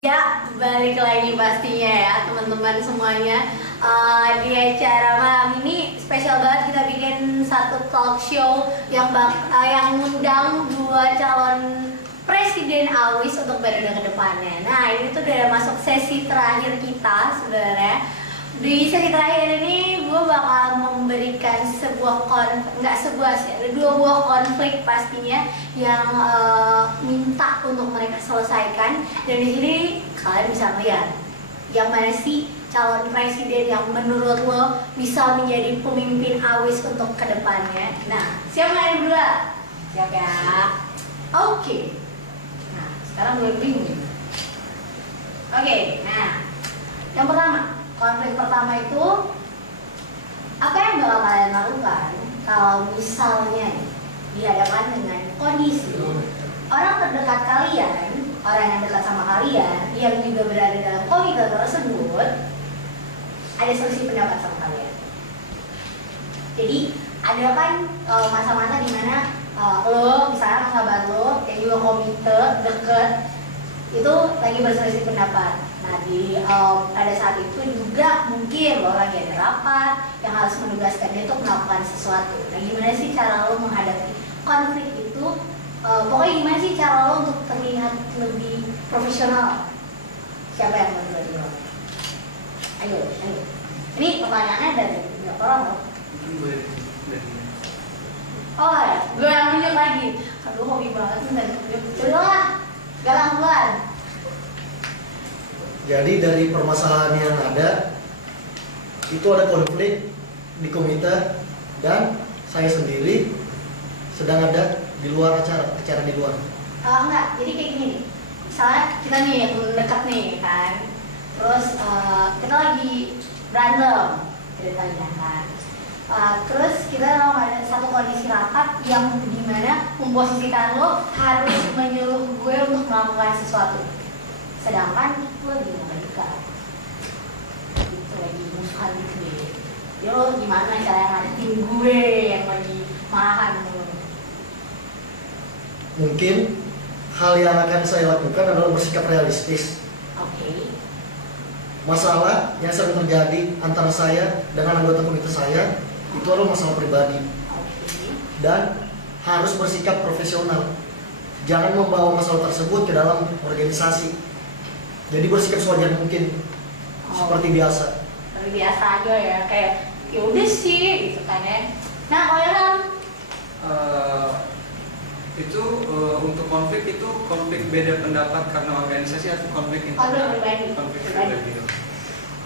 Ya, balik lagi pastinya ya teman-teman semuanya. Di acara malam ini spesial banget, kita bikin satu talk show yang ngundang dua calon presiden AWIS untuk periode kedepannya. Nah, ini tuh udah masuk sesi terakhir kita sebenarnya. Di sesi terakhir ini gue bakal memberikan ada dua buah konflik pastinya yang minta untuk mereka selesaikan. Dan di sini kalian bisa lihat yang mana sih calon presiden yang menurut lo bisa menjadi pemimpin AWIS untuk kedepannya. Nah, siapa yang berdua? Siap ya? Oke. Nah, sekarang gue bingung. Oke, nah yang pertama, konflik pertama itu, apa yang bakal kalian lakukan kalau misalnya dihadapkan dengan kondisi orang terdekat kalian, orang yang dekat sama kalian, yang juga berada dalam komite tersebut, ada selisih pendapat sama kalian. Jadi ada kan masa-masa dimana lo, misalnya sahabat lo yang juga komite deket, itu lagi berselisih pendapat. Nah, pada saat itu juga mungkin lo lagi ada rapat yang harus menugaskan dia untuk melakukan sesuatu. Nah, gimana sih cara lo menghadapi konflik itu? Pokoknya gimana sih cara lo untuk terlihat lebih profesional? Siapa yang berdua dulu? Ayo. Ini pertanyaannya dari berapa orang loh? Oh ya, gue yang nunjuk lagi. Aduh, hobi banget sih dari nunjuk. Coba galang bulan. Jadi dari permasalahan yang ada, itu ada konflik di komite dan saya sendiri sedang ada di luar acara di luar. Enggak, jadi kayak gini nih. Misalnya kita nih dekat nih kan, terus kita lagi berantem ceritanya kan. Terus kita ada satu kondisi rapat yang dimana memposisikan lo harus menyuruh gue untuk melakukan sesuatu, sedangkan gue lagi nggak gitu, lagi musuhan gitu deh. Ya lo gimana cara ngadepin gue yang lagi marahan lo? Mungkin hal yang akan saya lakukan adalah bersikap realistis. Oke. Masalah yang sering terjadi antara saya dengan anggota komite saya itu adalah masalah pribadi. Okay. Dan harus bersikap profesional. Jangan membawa masalah tersebut ke dalam organisasi. Jadi bersikap sewajar mungkin, seperti biasa. Seperti biasa aja ya, kayak ya udah sih gitu kan ya. Nah, kalau yang itu untuk konflik itu konflik beda pendapat karena organisasi atau konflik internal? Konflik pribadi.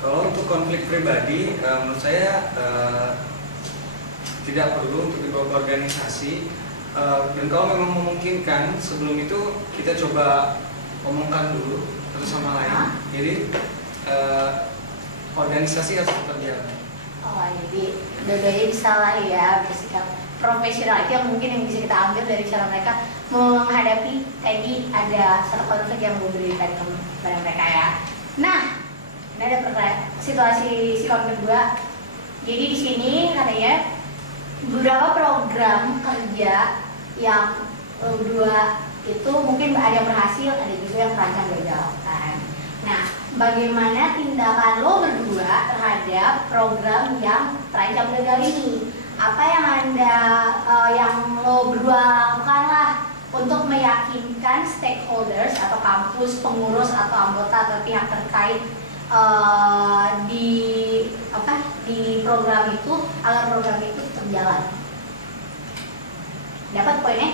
Kalau untuk konflik pribadi, menurut saya tidak perlu untuk dibawa ke organisasi. Dan kalau memang memungkinkan, sebelum itu kita coba omongkan dulu satu sama lain. Jadi organisasi harus tetap jalan. Oh, jadi dua-duanya bisa lah ya bersikap profesional. Itu yang mungkin yang bisa kita ambil dari cara mereka menghadapi tadi ada satu konflik yang memberikan kepada mereka ya. Nah, ini ada situasi si konflik kedua. Jadi di sini katanya beberapa program kerja yang dua itu mungkin ada yang berhasil, ada juga yang terancam gagal kan. Nah, bagaimana tindakan lo berdua terhadap program yang terancam gagal ini? Apa yang lo berdua lakukan lah untuk meyakinkan stakeholders atau kampus, pengurus atau anggota atau pihak terkait di program itu agar program itu berjalan? Dapat poinnya?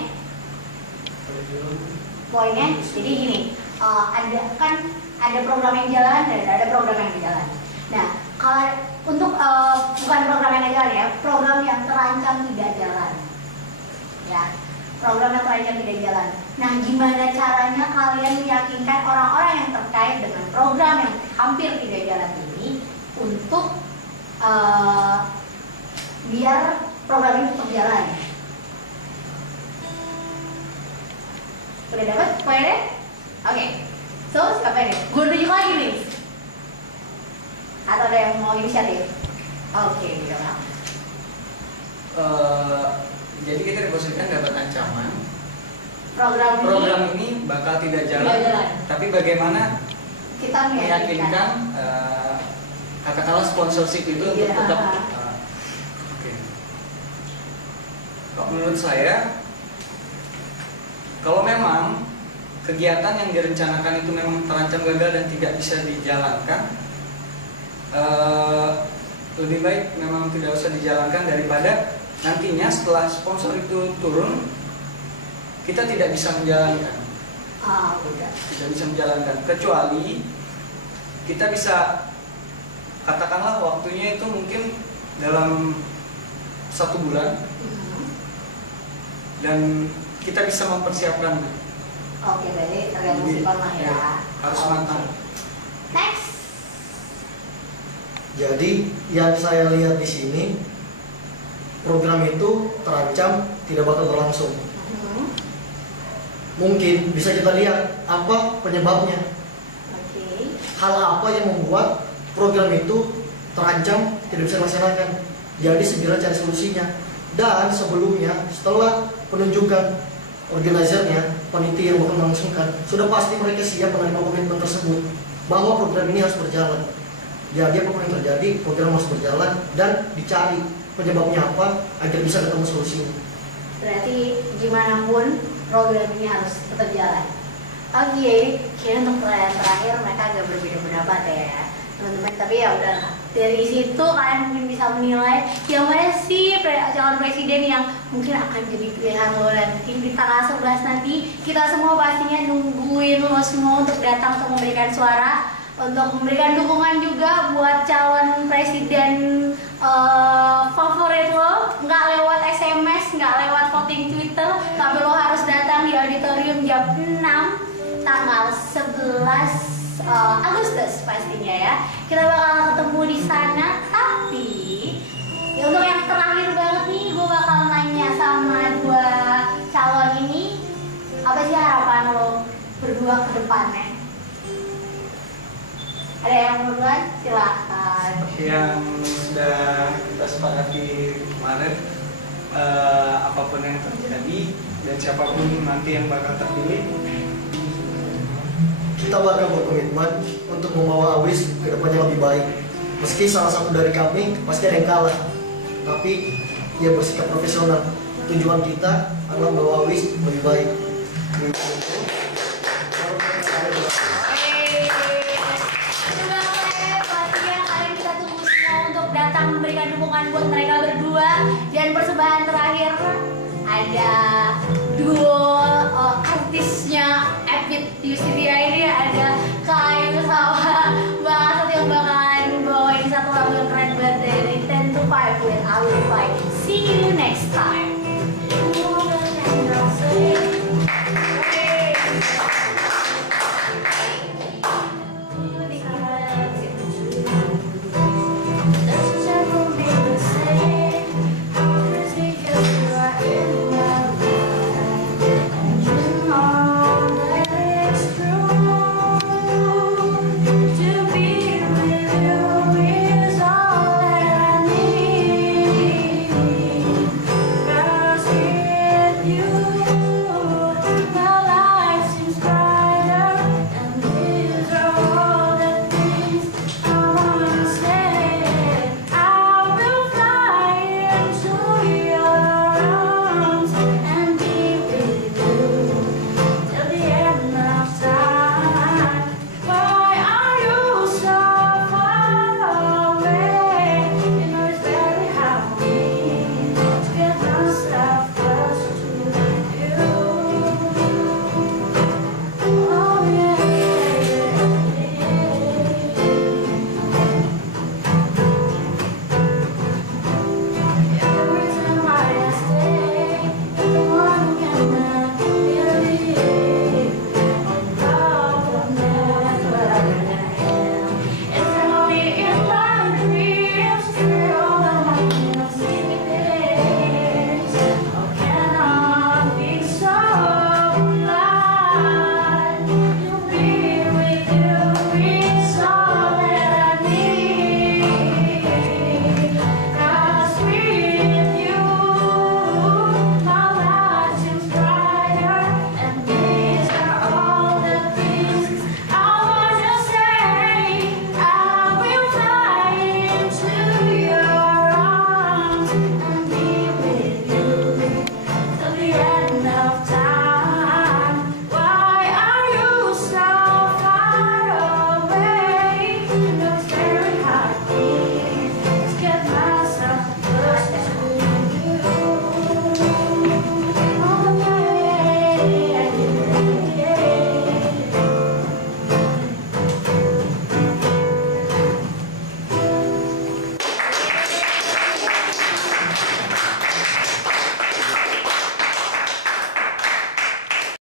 Poinnya, jadi gini, ada program yang jalan dan ada program yang berjalan. Nah, kalau untuk bukan program yang jalan ya, program yang terancam tidak jalan, ya, program yang terancam tidak jalan. Nah, gimana caranya kalian meyakinkan orang-orang yang terkait dengan program yang hampir tidak jalan ini untuk biar program ini tetap jalan? Udah dapat poinnya? Oke. So, siapa ini? Gue tunjuk lagi nih. Atau ada yang mau inisiatif? Oke, bilang. Jadi kita diposisikan dapat ancaman. Program ini bakal tidak jalan. Tidak jalan. Tapi bagaimana kita meyakinkan katakanlah sponsorship itu untuk Iya. tetap oke. Kalau menurut saya, kalau memang kegiatan yang direncanakan itu memang terancam gagal dan tidak bisa dijalankan, lebih baik memang tidak usah dijalankan daripada nantinya setelah sponsor itu turun kita tidak bisa menjalankan. Udah. Tidak bisa menjalankan, kecuali kita bisa katakanlah waktunya itu mungkin dalam 1 bulan dan kita bisa mempersiapkan. Oke, berarti tergantung sifat lah ya. Harus matang. Next. Jadi yang saya lihat di sini, program itu terancam tidak bakal berlangsung. Mungkin bisa kita lihat apa penyebabnya. Oke. Hal apa yang membuat program itu terancam tidak bisa dilaksanakan. Jadi segera cari solusinya. Dan sebelumnya, setelah penunjukan organizernya, panitia yang bakal melangsungkan, sudah pasti mereka siap menerima komitmen tersebut bahwa program ini harus berjalan. Jadi apapun yang terjadi, program harus berjalan dan dicari penyebabnya apa agar bisa ketemu solusinya. Berarti gimana pun program ini harus tetap jalan. Oke, kayaknya untuk pertanyaan terakhir mereka agak berbeda pendapat ya teman-teman. Tapi ya udahlah, dari situ kalian mungkin bisa menilai yang mana sih calon presiden yang mungkin akan jadi pilihan lo nanti di tanggal 11 nanti. Kita semua pastinya nungguin lo semua untuk datang untuk memberikan suara, untuk memberikan dukungan juga buat calon presiden favorit lo. Nggak lewat SMS, nggak lewat voting Twitter, tapi lo harus datang di auditorium jam 6 tanggal 11 Agustus pastinya ya. Kita bakal ketemu di sana. Tapi ya untuk yang terakhir banget nih, gue bakal nanya sama 2 calon ini, apa sih harapan lo berdua ke depannya? Ada yang duluan? Silahkan. Yang sudah kita sepakati kemarin, apapun yang terjadi dan siapapun nanti yang bakal terpilih, Kita bakal berkomitmen untuk membawa AWIS ke depannya lebih baik. Meski salah satu dari kami pasti ada yang kalah, tapi dia bersikap profesional. Tujuan kita adalah membawa AWIS lebih baik. Pastinya kalian kita tunggu semua untuk datang memberikan dukungan buat